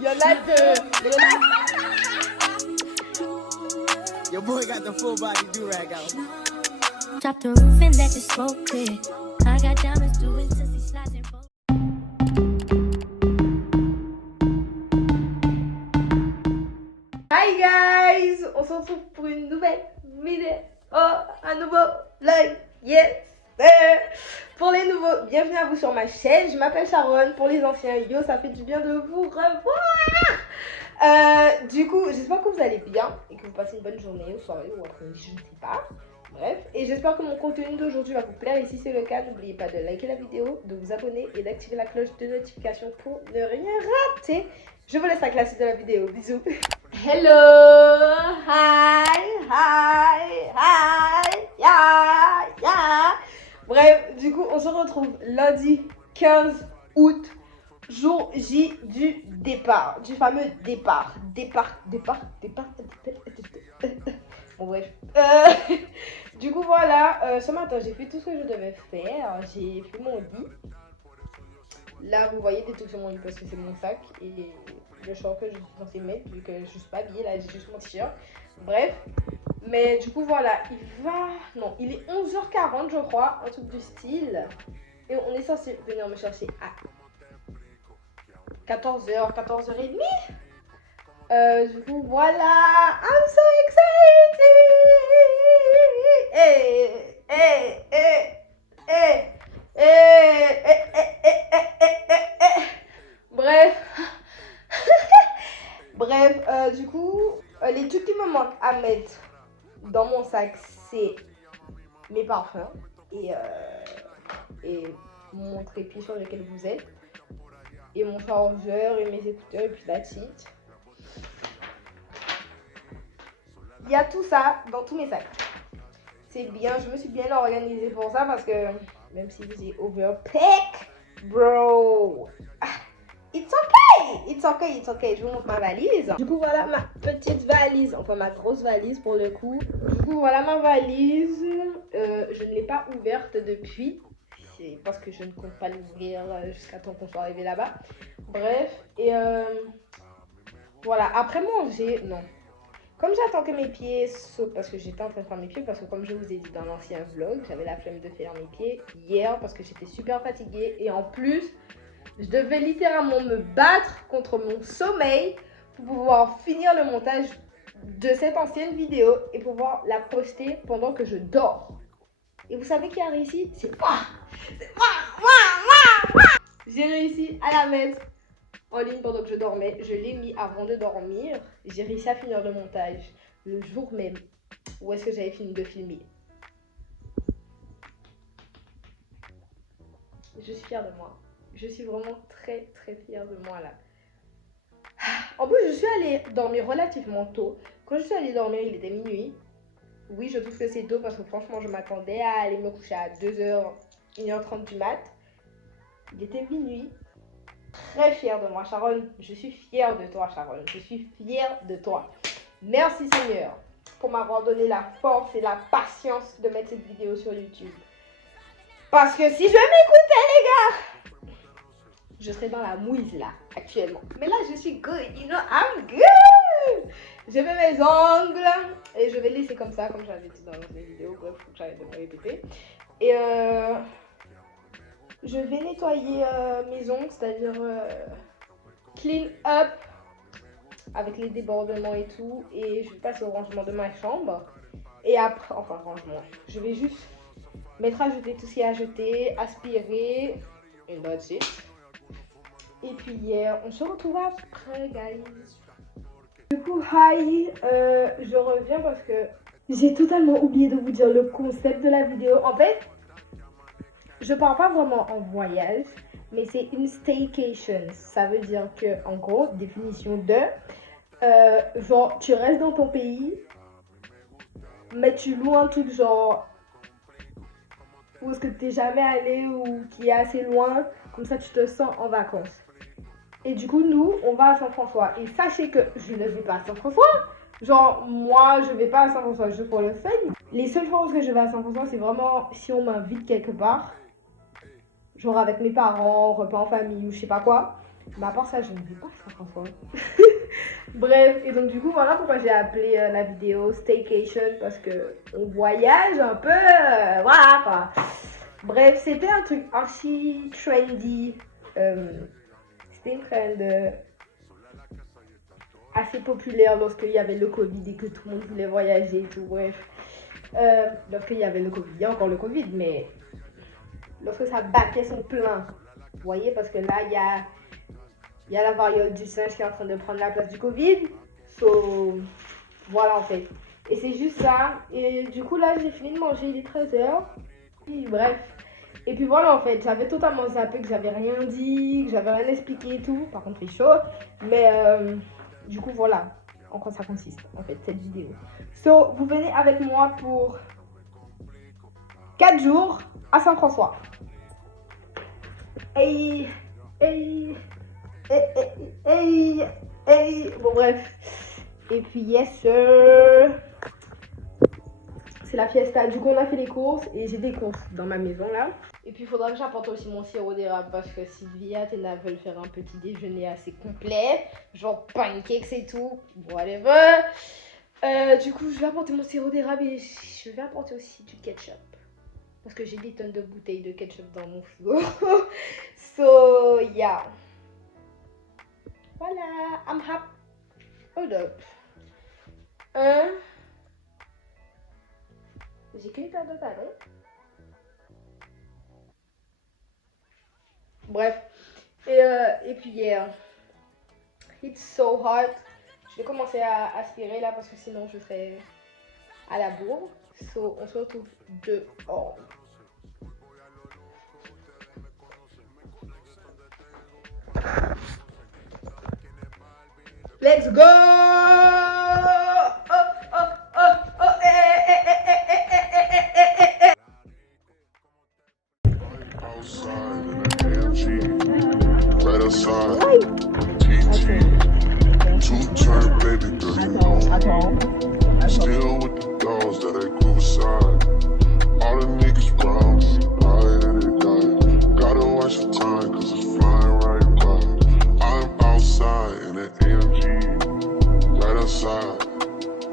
Il y en a deux. Your boy got the full body do-rag out. Drop the roof and let the smoke clear. I got diamonds doing sissy slides and roll. Hi guys, on se retrouve pour une nouvelle vidéo, un nouveau vlog, yes Pour les nouveaux, bienvenue à vous sur ma chaîne, je m'appelle Sharon, pour les anciens, yo, ça fait du bien de vous revoir. Du coup, j'espère que vous allez bien et que vous passez une bonne journée ou soirée ou après-midi, je ne sais pas. Bref, et j'espère que mon contenu d'aujourd'hui va vous plaire et si c'est le cas, n'oubliez pas de liker la vidéo, de vous abonner et d'activer la cloche de notification pour ne rien rater. Je vous laisse la classe de la vidéo, bisous. Hello, hi, yeah. Bref, du coup, on se retrouve lundi 15 août, jour J du départ, du fameux départ. Bon, bref. Du coup, voilà, ce matin, j'ai fait tout ce que je devais faire. J'ai fait mon lit. Là, vous voyez des trucs sur mon lit parce que c'est mon sac et le short que je suis censée mettre vu que je suis pas habillée. Là, j'ai juste mon t-shirt. Bref. Mais du coup, voilà, il est 11h40, je crois, un truc du style. Et on est censé venir me chercher à 14h, 14h30. Du coup, voilà, I'm so excited. Bref, du coup, les trucs qui me manquent à mettre dans mon sac, c'est mes parfums et mon trépied sur lequel vous êtes, et mon chargeur et mes écouteurs et puis la cheat. Il y a tout ça dans tous mes sacs. C'est bien, je me suis bien organisée pour ça parce que même si j'ai overpack, bro, it's okay. Je vous montre ma valise. Du coup, voilà ma petite valise, enfin ma grosse valise pour le coup. Du coup, voilà ma valise. Je ne l'ai pas ouverte depuis. C'est parce que je ne compte pas l'ouvrir jusqu'à temps qu'on soit arrivé là-bas. Bref, et voilà, après manger, non. Comme j'attends que mes pieds sautent, parce que j'étais en train de faire mes pieds, parce que comme je vous ai dit dans l'ancien vlog, j'avais la flemme de faire mes pieds hier parce que j'étais super fatiguée. Et en plus, je devais littéralement me battre contre mon sommeil pour pouvoir finir le montage de cette ancienne vidéo et pouvoir la poster pendant que je dors. Et vous savez qui a réussi? C'est moi! J'ai réussi à la mettre en ligne pendant que je dormais. Je l'ai mis avant de dormir. J'ai réussi à finir le montage le jour même où est-ce que j'avais fini de filmer. Je suis fière de moi. Je suis vraiment très fière de moi là. En plus, je suis allée dormir relativement tôt. Quand je suis allée dormir, il était minuit. Oui, je trouve que c'est tôt parce que franchement, je m'attendais à aller me coucher à 2h, 1h30 du mat. Il était minuit. Très fière de moi, Sharon. Je suis fière de toi, Sharon. Je suis fière de toi. Merci Seigneur pour m'avoir donné la force et la patience de mettre cette vidéo sur YouTube. Parce que si je m'écoutais, les gars, je serais dans la mouise là, actuellement. Mais là, je suis good. You know, I'm good. J'ai fait mes ongles et je vais laisser comme ça, comme j'avais dit dans les vidéos. Bref, faut que j'arrête de me répéter. Et je vais nettoyer mes ongles, c'est-à-dire clean up avec les débordements et tout. Et je vais passer au rangement de ma chambre. Et après, enfin rangement, je vais juste mettre à jeter tout ce qui est à jeter, aspirer, et that's it. Et puis hier, on se retrouve après, guys. Du coup, hi, je reviens parce que j'ai totalement oublié de vous dire le concept de la vidéo. En fait, je pars pas vraiment en voyage, mais c'est une staycation. Ça veut dire que, en gros, définition de, genre, tu restes dans ton pays, mais tu loues un truc genre où est-ce que t'es jamais allé ou qui est assez loin, comme ça tu te sens en vacances. Et du coup, nous, on va à Saint-François. Et sachez que je ne vais pas à Saint-François. Genre, moi, je vais pas à Saint-François juste pour le fun. Les seules fois où je vais à Saint-François, c'est vraiment si on m'invite quelque part. Genre avec mes parents, repas en famille ou je sais pas quoi. Mais à part ça, je ne vis pas Saint-François. Bref, et donc du coup, voilà pourquoi j'ai appelé la vidéo Staycation, parce que on voyage un peu, voilà quoi. Bref, c'était un truc archi trendy. C'était une trend assez populaire lorsqu'il y avait le Covid et que tout le monde voulait voyager et tout, bref. Lorsqu'il y avait le Covid, il y a encore le Covid, mais lorsque ça battait son plein, vous voyez, parce que là, il y a la variole du singe qui est en train de prendre la place du Covid. So, voilà en fait. Et c'est juste ça. Et du coup, là, j'ai fini de manger, il est 13h. Bref. Et puis voilà en fait, j'avais totalement zappé que j'avais rien dit, que j'avais rien expliqué et tout. Par contre, il fait chaud. Mais du coup, voilà en quoi ça consiste en fait cette vidéo. So, vous venez avec moi pour 4 jours à Saint-François. Hey, hey, hey, hey, hey. Bon, bref. Et puis, yes, sir. C'est la fiesta. Du coup, on a fait les courses et j'ai des courses dans ma maison là. Et puis, il faudra que j'apporte aussi mon sirop d'érable parce que Sylvia et Tena veulent faire un petit déjeuner assez complet, genre pancakes et tout, whatever. Du coup, je vais apporter mon sirop d'érable et je vais apporter aussi du ketchup parce que j'ai des tonnes de bouteilles de ketchup dans mon frigo. So, yeah. Voilà, I'm happy. Hold up. J'ai qu'une paire de talons. Bref. Et puis hier, it's so hot. Je vais commencer à aspirer là parce que sinon je serai à la bourre. So, on se retrouve dehors. Let's go! Oh, oh, oh, oh, Right outside, TT, two-turn baby girl, you know. Still with the dogs that I grew aside. All the niggas brown, right at it, guy. Gotta watch the time, cause it's flying right by. I'm outside in an AMG, right outside,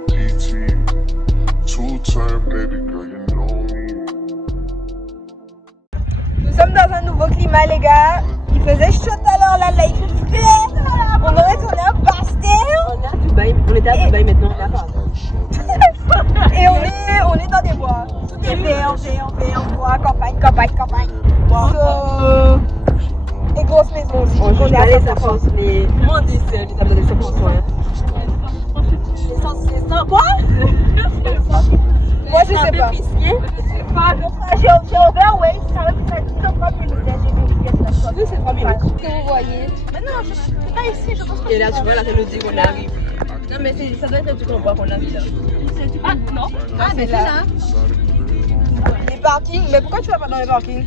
TT, two-turn baby girl, you know me. Nous sommes dans un nouveau climat, les gars. Il faisait chaud tout à l'heure, là, il fait frais. On aurait tourné un pastel. On était à Dubaï maintenant, on est à Paris. Et on est dans des bois. Tout est vert, bois, campagne. So, et grosse maison aussi. On On est à ça Saint-François. pense, mais comment on dit c'est les tables de Saint-François? C'est ça, quoi? Moi, je sais pas. J'ai ouvert, ouais, ça va être ça dit dans 3 minutes. Nous, c'est 3 minutes. Que vous voyez. Mais non, je suis pas ici, je pense que Et là, tu vois, là, ça nous dit qu'on arrive. Non, mais ça doit être du qu'on voit qu'on arrive là. Ah, non? Ah, mais c'est là. Les parkings, mais pourquoi tu vas pas dans les parkings?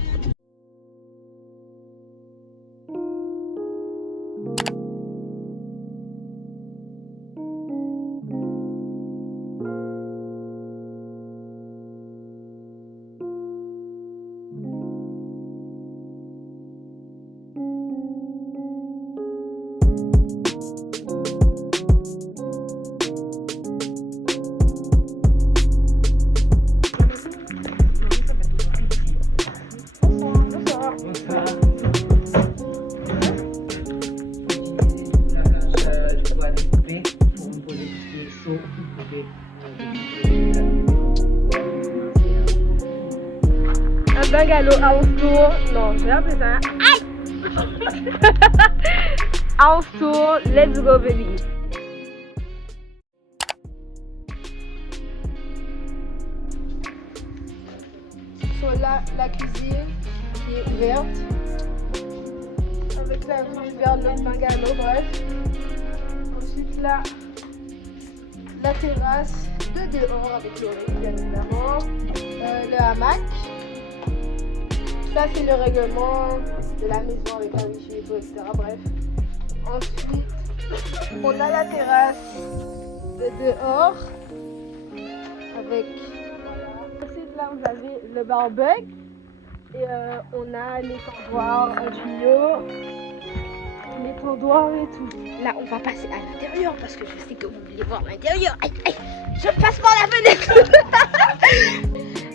Un bungalow house tour. Non, je vais appeler ça. Aïe! House tour, let's go baby. So là, la cuisine qui est ouverte. Avec la vue vers le bungalow, bref. Ensuite là, la terrasse de dehors avec l'oreille, bien évidemment. Le hamac. Ça c'est le règlement de la maison avec la wifi et tout, etc. Bref. Ensuite, on a la terrasse de dehors avec. Ensuite là vous avez le barbecue et on a les comptoirs en tuyau, les couloir et tout. Là, on va passer à l'intérieur parce que je sais que vous voulez voir l'intérieur. Aïe, aïe, je passe par la fenêtre.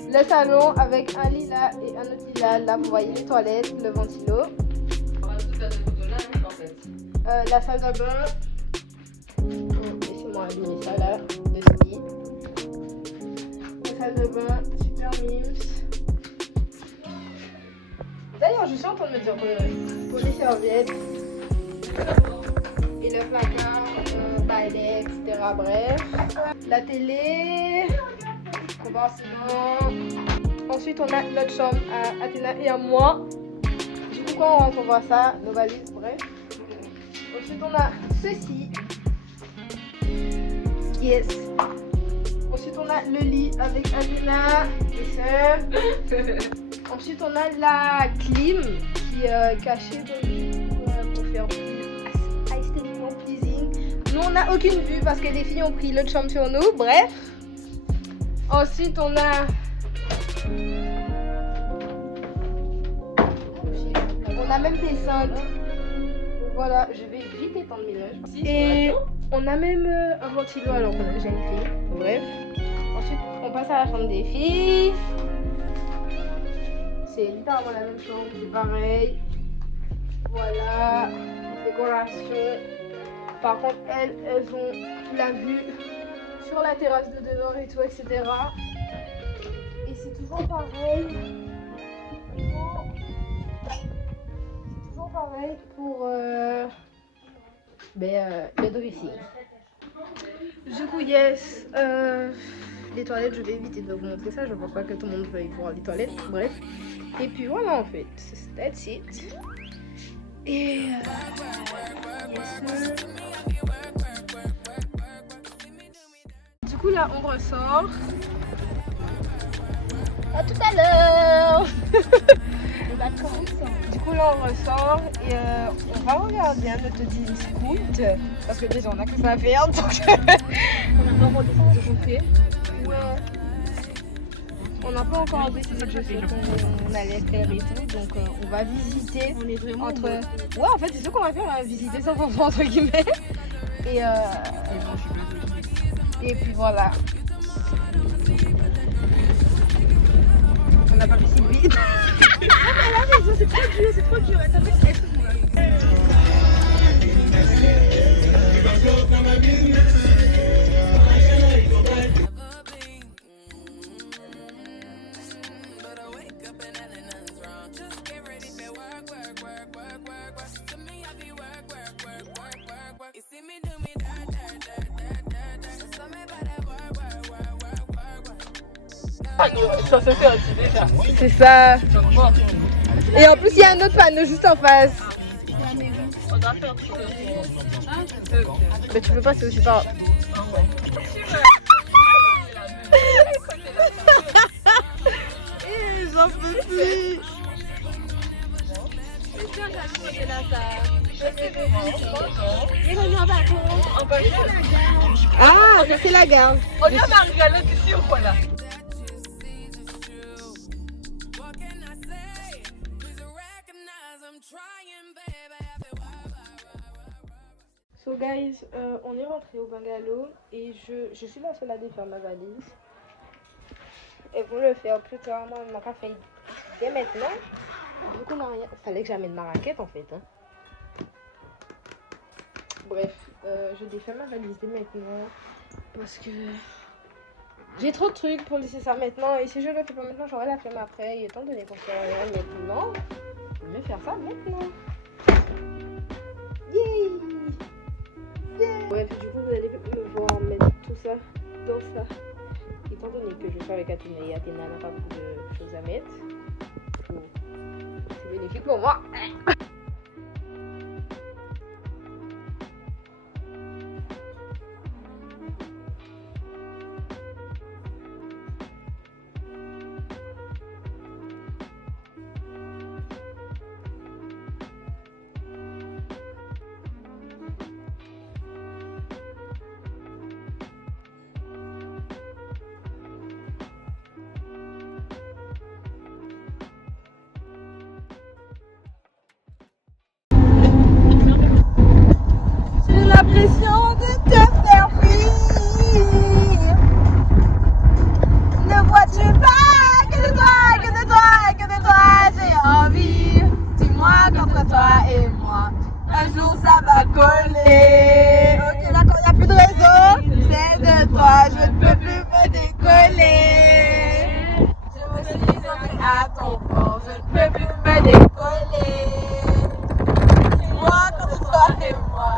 Le salon avec un lilas et un autre lilas. Là, vous voyez les toilettes, le ventilo. On va tout faire des photos là, en fait. La salle de bain. Laissez-moi allumer ça là, de speed. La salle de bain, super mimes. D'ailleurs, je suis en train de me dire pour les serviettes et le placard, balai, etc. Bref, la télé, compartiment. Ensuite, on a notre chambre à Athéna et à moi. Du coup, quand on rentre, on voit ça, nos valises, bref. Ensuite, on a ceci. Yes. Ensuite, on a le lit avec Amina et sœur. Ensuite, on a la clim qui est cachée dans le lit pour faire esthétiquement pleasing. Nous, on n'a aucune vue parce que les filles ont pris le chambre sur nous. Bref. Ensuite, on a... On a même des cintres. Voilà, je vais vite étendre mes linges. Et on a même un ventilo alors qu'on a déjà une fille. Bref. Ensuite, on passe à la chambre des filles. C'est littéralement la même chambre, c'est pareil. Voilà, décoration. Par contre, elles ont la vue sur la terrasse de dehors et tout, etc. Et c'est toujours pareil. Toujours pareil pour le dressing. Du coup, yes. Les toilettes, je vais éviter de vous montrer ça. Je pense pas que tout le monde veuille voir les toilettes. Bref. Et puis voilà, en fait. That's it. Et yes. Du coup, là, on ressort. À tout à l'heure. Du coup, là, on ressort et on va regarder un autodine scoot. Parce que déjà, on a que ça à faire. Donc... on n'a pas encore décidé de qu'on fait. Ouais. On n'a pas encore décidé de ce qu'on allait faire et tout. Donc, on va visiter. On est vraiment entre... Ouais, en fait, c'est ce qu'on va faire. On va visiter sans enfant, entre guillemets. Et puis voilà. On n'a pas réussi vite. C'est trop dur, ça fait excuse-moi. Ça se fait aussi déjà. C'est ça. Et en plus, il y a un autre panneau juste en face. On doit faire tout ça. Mais tu peux pas, c'est aussi pas. J'en peux plus. Ah, ça c'est la gare. On vient Marie-Galette ici ou quoi là? So guys, on est rentré au bungalow et je suis la seule à défaire ma valise. Et pour le faire plus tard, moi, on m'a pas fait dès maintenant. Du coup, fallait que j'amène ma raquette en fait. Hein. Bref, je défais ma valise dès maintenant parce que j'ai trop de trucs pour laisser ça maintenant. Et si je le fais pas maintenant, j'aurai la flemme après. Et étant donné qu'on fait rien maintenant, je vais faire ça maintenant. Yay! Bref, du coup, vous allez me voir mettre tout ça dans ça. Étant donné que je suis avec Athéna et Athéna n'a pas beaucoup de choses à mettre, c'est bénéfique pour moi.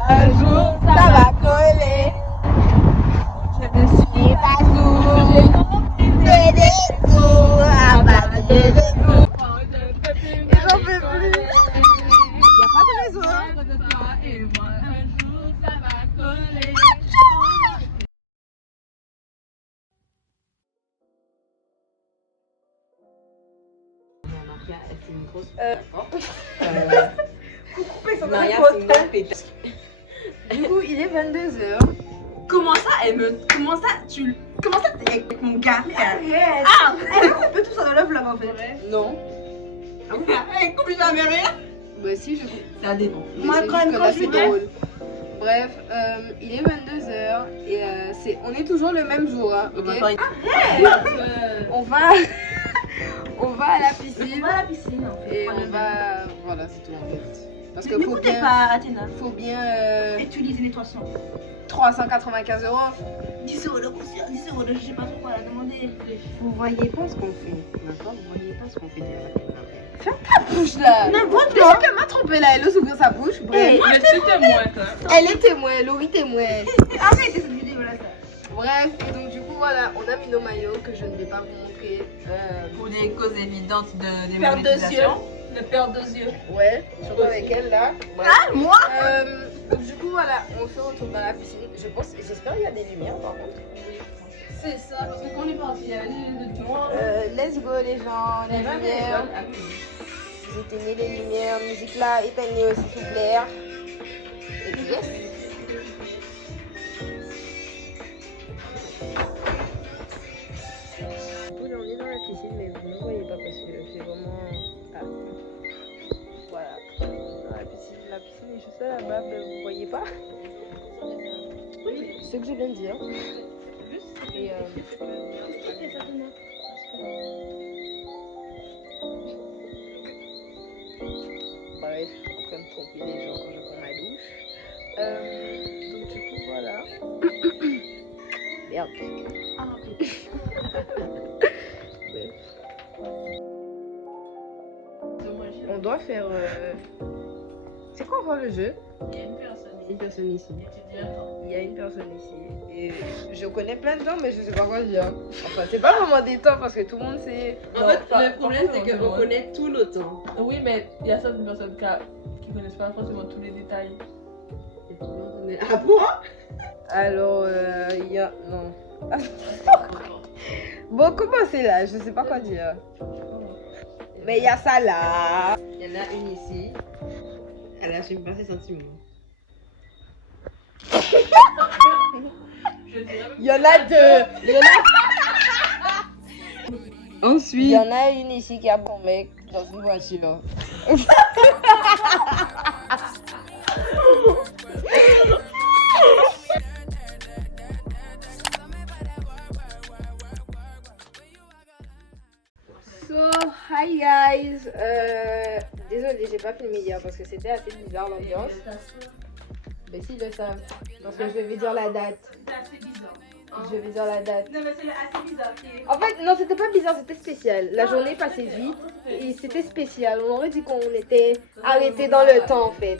Un jour, ça va coller. Je ne suis pas sourd. C'est des sourds à parler de nous. Et j'en peux plus. Il n'y a pas de réseau. Maria, c'est une grosse pétasse. Du coup, il est 22h. Comment ça, comment ça, t'es avec mon gars? Arrête. Ah! On peut tous en love là en fait. Non. Avec combien jamais rien? Bah si, je Ça dépend. Moi, quand c'est drôle. Bref, il est 22h et on est toujours le même jour, hein, ok? On va on va à la piscine. On va à la piscine en fait. Et on va, voilà, c'est tout en fait. Parce que N'écoutez pas Athéna. faut bien Utiliser les toissons. 395 €. 10 € de concert, 10 € de je sais pas trop quoi la demander. Vous voyez pas ce qu'on fait, d'accord? Vous voyez pas ce qu'on fait derrière la caméra. Ferme ta bouche là! N'importe Tu sais qu'elle m'a trompé là, elle ose ouvrir sa bouche. Bref. Mais tu témoin toi. Elle est témoin, Laurie témoin. Arrêtez cette vidéo là ça. Bref, et donc du coup voilà, on a mis nos maillots que je ne vais pas vous montrer. Pour des causes évidentes de Perte de yeux. De perte de yeux. Ouais, surtout avec elle là. Bref. Ah, moi? Donc du coup voilà, on se retrouve dans la piscine. J'espère qu'il y a des lumières par contre. C'est ça, parce que quand on est parti, il y avait des noir. Let's go les gens, les lumières. Vous éteignez les lumières, musique là, éteignez aussi s'il vous plaît. Et puis yes. On est dans la piscine mais vous ne voyez pas parce que c'est vraiment... Ah. Voilà, dans la piscine est juste là-bas, mais vous voyez pas. Oui, c'est ce que je viens de dire. Et bref, je suis en train de tromper les gens quand je prends ma douche. Donc du coup voilà. Merde. Ah, ok. Bref. On doit faire... C'est quoi encore le jeu? Il y a une personne. Une personne ici. Et tu dis attends. Il y a une personne ici. Et je connais plein de gens, mais je sais pas quoi dire. Enfin, c'est pas vraiment des temps parce que tout le monde sait. En fait, le problème c'est qu'on connaît tout le temps. Oui, mais il y a certaines personnes qui connaissent pas forcément tous les détails. Ah bon? Alors, il y a. Non. Bon, comment c'est là? Je sais pas quoi dire. Mais il y a ça là. Il y en a une ici. Elle assume pas ses sentiments. Il y en a deux. Il y en a... Il Ensuite. y en a une ici qui a bon mec dans une voiture. So, hi guys. Désolée, j'ai pas filmé hier parce que c'était assez bizarre l'ambiance. Mais s'ils le savent, parce que je vais dire la date. C'est assez bizarre. Je vais dire la date. Non, mais c'est assez bizarre. En fait, non, c'était pas bizarre, c'était spécial. La journée passait vite et c'était spécial. On aurait dit qu'on était arrêté dans le temps en fait.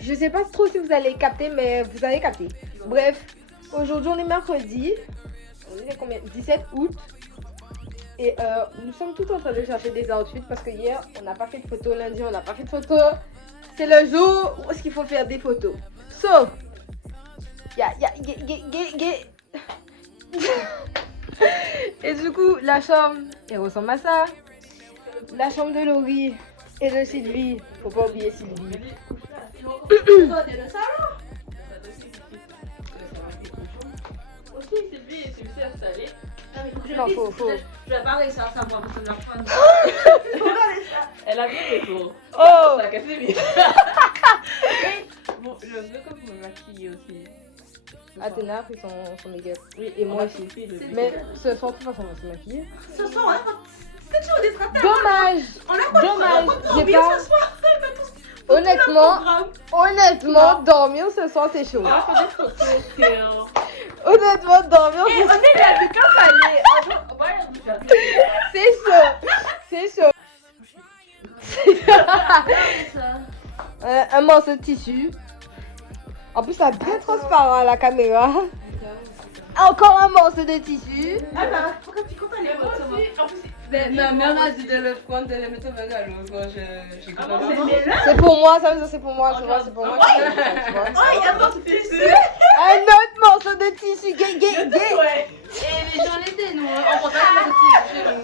Je sais pas trop si vous allez capter, mais vous allez capter. Bref, aujourd'hui on est mercredi. On est combien? 17 août. Et nous sommes tous en train de chercher des outfits parce que hier on n'a pas fait de photos, lundi on n'a pas fait de photos. C'est le jour où est-ce qu'il faut faire des photos. So, et du coup, la chambre, elle ressemble à ça. La chambre de Laurie et de Sylvie. Faut pas oublier Sylvie. Aussi, Sylvie et Sylvie installée. Non, faut. Je vais pas réussir à savoir parce que la fin. Elle a bien les tours. Oh! Ça a cassé bien. Bon, je veux comme me maquiller aussi. Athéna a pris son make-up. Oui, et moi aussi. Mais Mais ce soir, de toute façon, on va se maquiller. Ce soir, on a pas. C'est toujours des stratégies. Dommage! On a pas Dommage! J'ai pas. Honnêtement, dormir ce soir, c'est chaud. on va faire des photos, Théo. Honnêtement, dormir ce soir, On est là, c'est comme ça. On va aller en faire. c'est chaud. C'est chaud. Un morceau de tissu. En plus, ça bien transparent à la caméra. Encore un morceau de tissu. Attends, pourquoi tu comptes aller voir ça? Mais on a dit de le prendre, de le mettre au bagage quand j'ai compris. C'est pour moi, ça veut dire c'est pour moi, tu vois, c'est pour moi. Oh, il y a un morceau de tissu. Un autre morceau de tissu, gay. Ouais. Et les gens l'étaient, nous, on portait un morceau de tissu chez nous.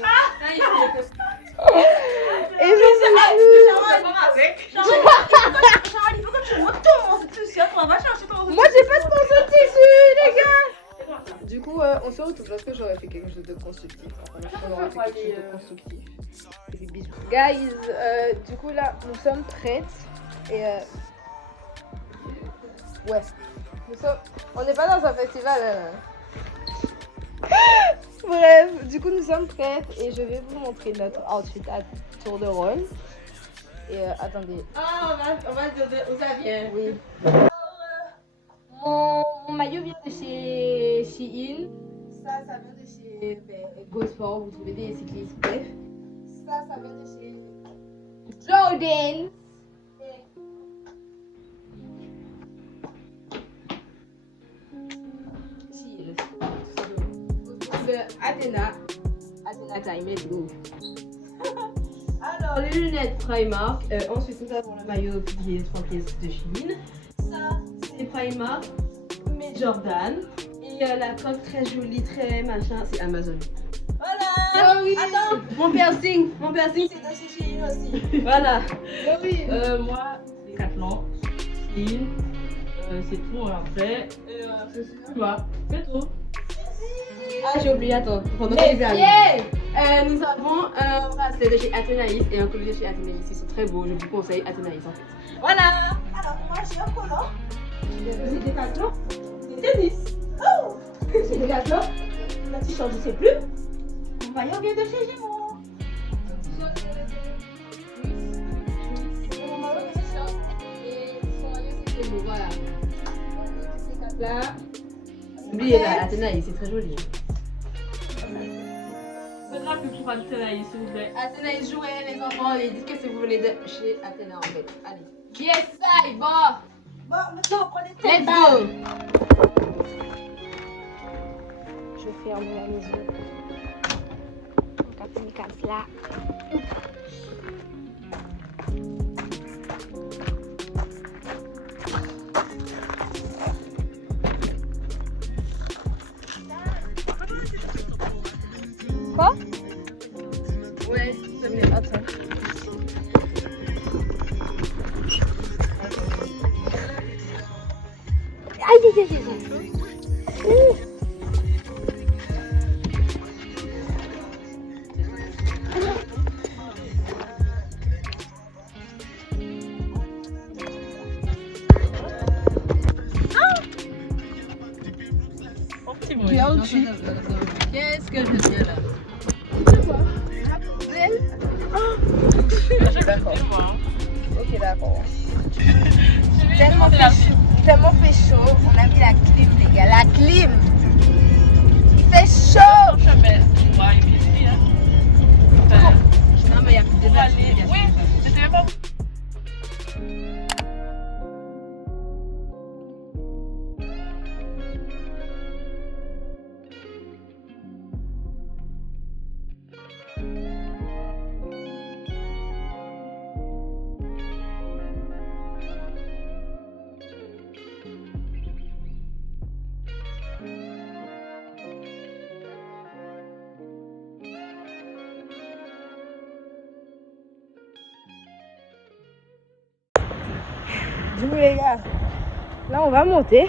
Et je Charles, il faut que tu montes ton morceau de tissu. On va chercher ton morceau de tissu. Moi, j'ai pas de morceau de tissu, les gars. Du coup, on se retrouve parce que j'aurais fait quelque chose de constructif. Enfin, on aurait fait quelque chose de constructif. Des bisous. Guys, du coup, là, nous sommes prêtes. Et ouais. On n'est pas dans un festival. Bref, du coup, nous sommes prêtes. Et je vais vous montrer notre outfit à tour de rôle. Et attendez. Ah, on va dire où ça vient. Oui. Mon maillot vient de chez Shein. Ça vient de chez Gosport. Vous trouvez des cyclistes. Bref. Ça vient de chez Jordan. Ici, de Athena Time, let's go. Alors, les lunettes Primark. Ensuite, nous avons le maillot qui est 3 pièces de Shein. Ça, c'est Primark, mais Jordan. Et la coque très jolie, très machin, c'est Amazon. Voilà. Oh oui. Attends, mon piercing, c'est de chez Shein aussi. Voilà. Oh oui. Moi, c'est Decathlon, Shein, c'est tout après. C'est toi, c'est tout. Ah, j'ai oublié, attends. Pendant que Mais les amis. yeah. Nous avons un bracelet de chez Athénaïs et un collier de chez Athénaïs. Ils sont très beaux, je vous conseille Athénaïs en fait. Voilà. Alors, moi j'ai un collant. C'est Decathlon. C'est tennis. Oh. C'est Decathlon. La t-shirt, je sais plus. Mon maillot vient de chez Gémeaux. Mon maillot vient de chez Gémeaux. Et son maillot c'est Gémeaux, voilà. Là. N'oubliez pas, Athénaïs, c'est très joli. Faudra que tu fasses ça, s'il vous plaît. Athénaïs, jouez les enfants et dites que si vous voulez de chez Athéna en fait. Allez. Yes, I, bon. Bon, maintenant prenez Let's go. Je ferme la maison. On va comme là. Quoi? Ouais, c'est bien. Attends. Aïe. Qu'est-ce que je fais là? D'accord. Ok, d'accord. Tellement fait chaud, on a mis la clim, les gars. La clim! Il fait chaud! Non, mais il y a plus de place. Oui, c'était même pas. Du coup, les gars, là on va monter.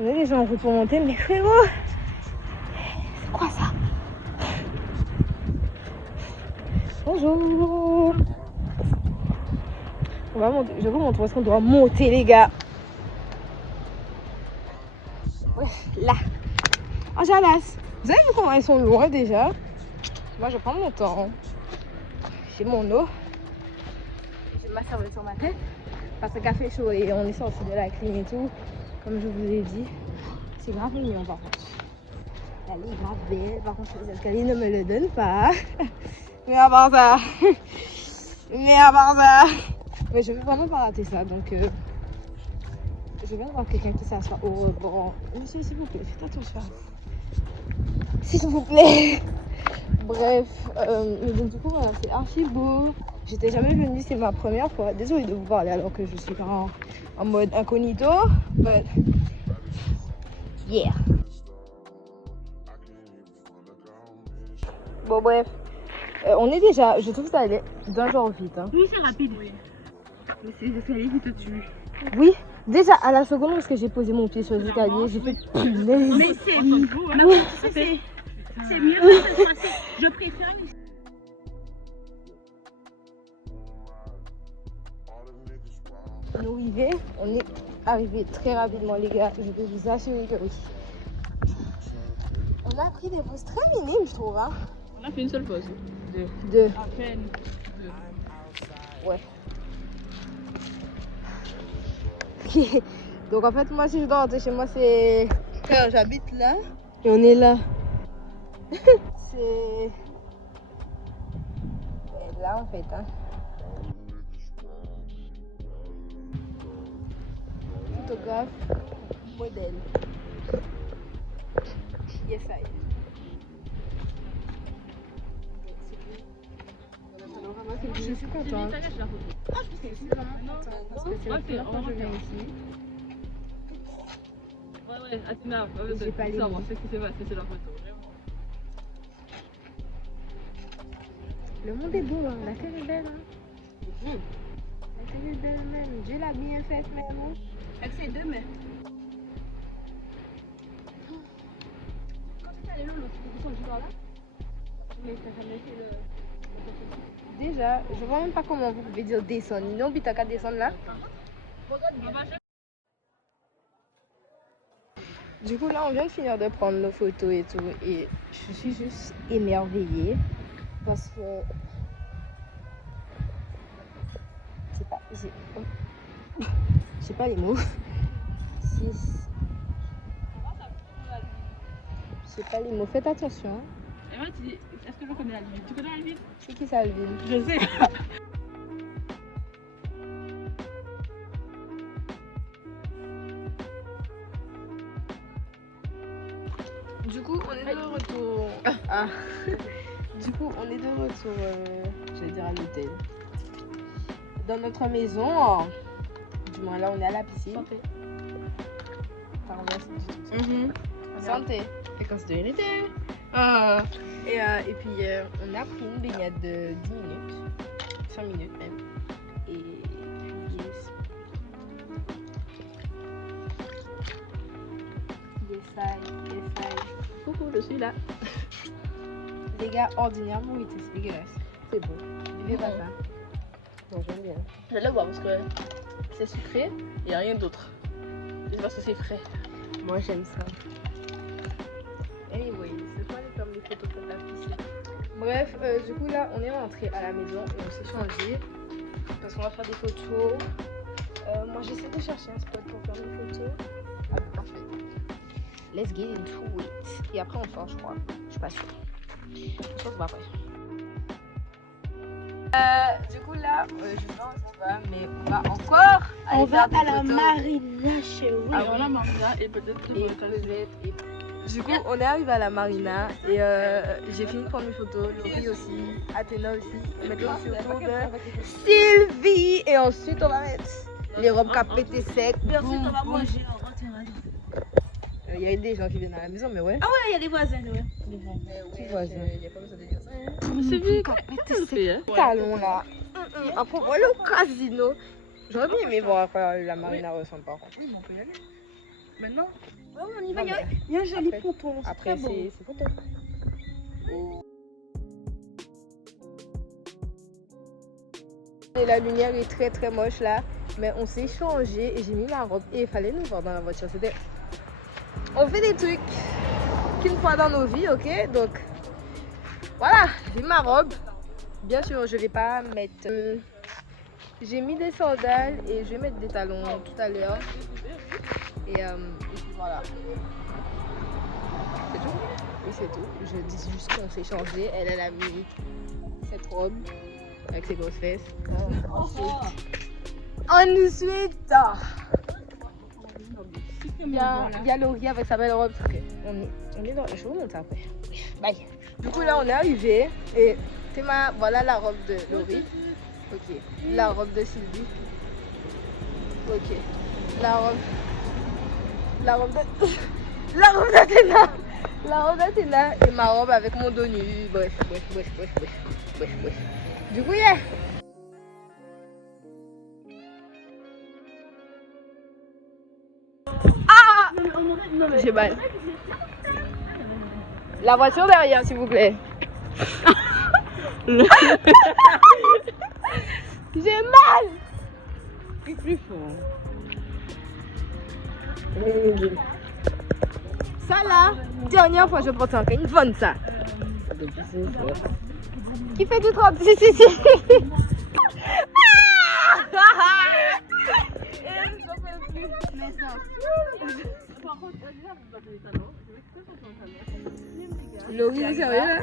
On est déjà en route pour monter, mais frérot, c'est quoi ça? Bonjour. On va monter. Je vous montre où est-ce qu'on doit monter, les gars. Ouais, là. En Jalas. Vous avez vu comment ils sont loin déjà? Moi, je prends mon temps. J'ai mon eau. J'ai ma serviette sur ma tête. Parce que café chaud et on est sorti de la clim et tout. Comme je vous ai dit. C'est grave mignon par contre. Elle est grave belle. Par contre, les escaliers ne me le donnent pas. Mais à part ça. Mais je veux vraiment pas rater ça. Donc je viens de voir quelqu'un qui s'assoit au rebord. Monsieur, s'il vous plaît, faites attention. S'il vous plaît. Bref, mais donc du coup, voilà, c'est archi beau. J'étais jamais venue, c'est ma première fois. Désolée de vous parler alors que je suis en mode incognito. But yeah. Bon, bref. On est déjà, je trouve que ça allait d'un genre vite. Hein. Oui, c'est rapide, oui. Mais c'est l'escalier qui te tue. Oui, déjà à la seconde, parce que j'ai posé mon pied sur l'escalier, j'ai fait punaise. Mais c'est mieux. C'est mieux que ça soit. Je préfère une. Nous y on est arrivé très rapidement, les gars. Je peux vous assurer que oui. On a pris des pauses très minimes, je trouve. Hein. On a fait une seule pause. Deux. À peine. Ouais. Ok. Donc en fait, moi, si je dois rentrer chez moi, c'est. J'habite là. Et on est là. C'est. Là, en fait. Hein. Photographe, modèle. Yes, I. Je suis contente. La photo. Ah, je suis vraiment contente parce que c'est la première fois que je viens ici. Ouais, Athéna, J'ai pas les mots. ce qui s'est passé, c'est la photo. Le monde est beau, hein. La terre est belle. Hein. La terre est belle même. Dieu l'a bien faite même. Hein. Avec ses deux mains. Quand tu es allé l'autre, tu peux descendre par là. Mais t'as jamais fait le. Déjà, je vois même pas comment vous pouvez dire descendre. Non, puis t'as qu'à descendre là. Du coup, là, on vient de finir de prendre nos photos et tout. Et je suis juste émerveillée. Parce que. J'ai pas les mots. J'ai pas les mots. Faites attention. Hein. Et moi, tu dis, est-ce que je connais Alvin? Tu connais Alvin? C'est qui ça, Alvin? Je sais. Du coup, on est de retour. Ah. Du coup, on est de retour, je vais dire à l'hôtel. Dans notre maison. Du moins, là, on est à la piscine. Santé. Pardon, merci du tout. Santé. Et quand c'est de l'été. Et puis, on a pris une baignade de 10 minutes. 5 minutes même. Et puis, yes, I. Coucou, je suis là. Les gars, ordinairement, oui, c'est dégueulasse. C'est beau. Vivez pas ça. Donc, j'aime bien. Je le bois parce que c'est sucré et il n'y a rien d'autre. C'est parce que c'est frais. Moi, j'aime ça. Anyway, c'est quoi les termes de photos pour la piscine? Bref, du coup, là, on est rentré à la maison et on s'est changé. Parce qu'on va faire des photos. Moi, j'essaie de chercher un spot pour faire des photos. Ah, parfait. Let's get into it. Et après, on sort, je crois. Je suis pas sûre. Je pense qu'on va après. Du coup là, je sais pas où on va, mais on va encore aller On va faire des à la photos. marina chez vous. Avant la marina et peut-être Et du coup, on est arrivé à la marina et j'ai fini de prendre mes photos, Laurie aussi, Athéna aussi. Maintenant, on se retrouve Sylvie et ensuite on va mettre les robes qui pété sec. Et ensuite, on va manger en terrasse. Il y a des gens qui viennent à la maison, mais ouais. Ah ouais, il y a des voisins, ouais. Qui voisins? Il n'y a pas besoin de dire ça. C'est vu, qu'est-ce que fait, hein? Talons là. Après, on va aller au casino. J'aurais bien aimé voir à quoi la marina ressemble par contre. Oui, mais on peut y aller. Maintenant? Ouais, on y va. Non, Il y a un joli après- ponton. c'est Après, très beau. c'est peut-être. Et la lumière est très très moche là, mais on s'est changé et j'ai mis ma robe et il fallait nous voir dans la voiture. C'était. On fait des trucs qu'une fois dans nos vies, ok? Donc voilà, j'ai mis ma robe. Bien sûr, je vais pas mettre. J'ai mis des sandales et je vais mettre des talons tout à l'heure. Et puis voilà. C'est tout? Oui, c'est tout. Je dis juste qu'on s'est changé. Elle a mis cette robe avec ses grosses fesses. Ensuite, Il y a Laurie avec sa belle robe. On est dans... Je vous montre ça après. Bye. Du coup, là, on est arrivé. Et Théma, voilà la robe de Laurie. Ok. La robe de Sylvie. Ok. La robe de... La robe d'Athéna. La robe d'Athéna et ma robe avec mon dos nu. Bref. Du coup, yeah. Ah! J'ai mal. La voiture derrière, s'il vous plaît. J'ai mal. Plus fort. Ça là, dernière fois je prends ça, une bonne ça. Qui fait du 30? Si. Laurie, c'est sérieux là?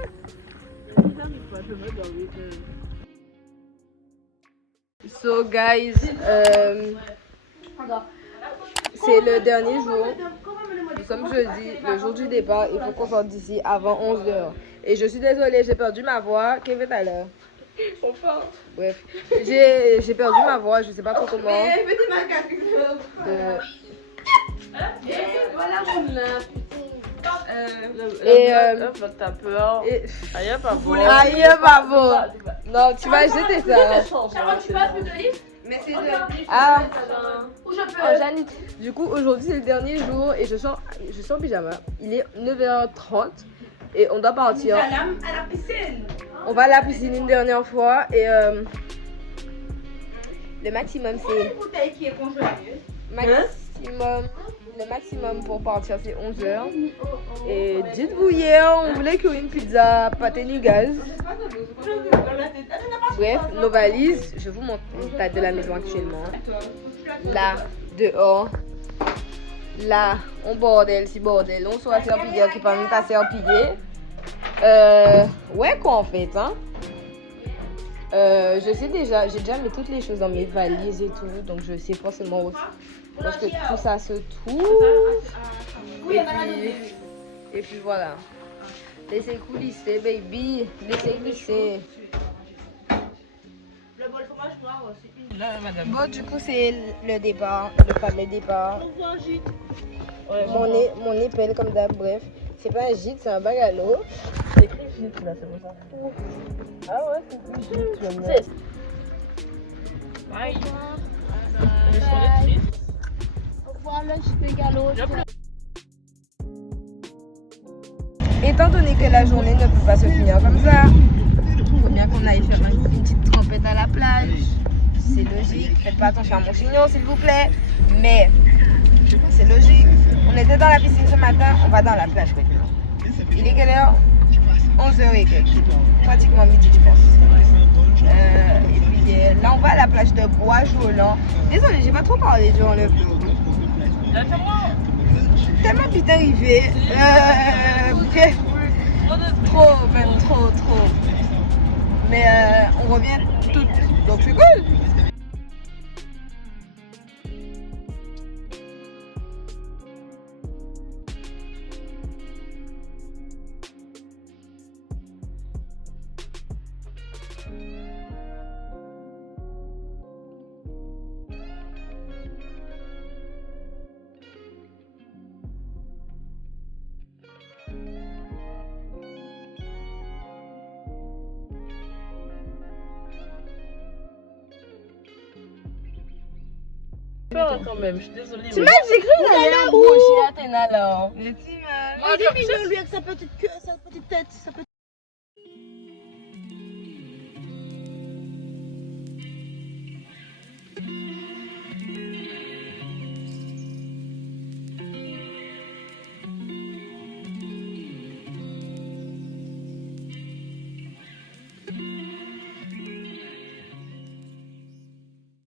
So guys, c'est le dernier jour. Nous sommes jeudi, le jour du départ. Il faut qu'on sorte d'ici avant 11h. Et je suis désolée, j'ai perdu ma voix. Qu'est-ce que t'as là? Bref, j'ai perdu ma voix, je sais pas trop comment. T'as peur. Aïe, pas beau. Aïe, pas beau. Non, tu vas jeter ça. Tu passes plus de livres? Mais c'est ah. Oh, Janine. Du coup, aujourd'hui c'est le dernier jour et je suis en pyjama. Il est 9h30 et on doit partir. À la piscine. On va à la piscine une dernière fois et le maximum c'est. Une bouteille qui est congelée. Le maximum pour partir c'est 11h. Et dites-vous hier, on voulait cuire une pizza pâté nuggaz. Bref, nos valises, je vous montre l'état de la maison actuellement. Là, dehors. Là, on bordel, si bordel. On soit serpillé qui parle même pas serpillé. Ouais, quoi en fait, hein. Je sais déjà, j'ai déjà mis toutes les choses dans mes valises et tout, donc je sais forcément aussi. Parce que tout ça se trouve. Et puis voilà. Laissez coulisser, baby. Laissez glisser. Le bol fromage noir, c'est une. Là, madame. Bon, du coup, c'est le départ, le fameux départ. Ouais, Mon épelle, comme d'hab, bref. C'est pas un gîte, c'est un bagalo. c'est écrit gîte là, c'est pour ça. Ah ouais, c'est écrit gîte. Tu vas me Bye. Voilà, je fais galop. Étant donné que la journée ne peut pas se finir comme ça, il faut bien qu'on aille faire une petite trempette à la plage. C'est logique. Faites pas attention à mon chignon, s'il vous plaît. Mais c'est logique. On était dans la piscine ce matin, on va dans la plage maintenant. Il est quelle heure? 11h et quelques. Pratiquement midi, je pense. Et puis là, on va à la plage de Bois-Jolant. Désolée, j'ai pas trop parlé durant le vlog. Tellement vite arrivé. Bref. Trop, même trop. Mais on revient tout. Donc c'est cool. Peur quand même, je suis désolée. Tu m'as écrit d'aller où? Athéna là. Il est mignon lui avec sa petite queue, sa petite tête, sa petite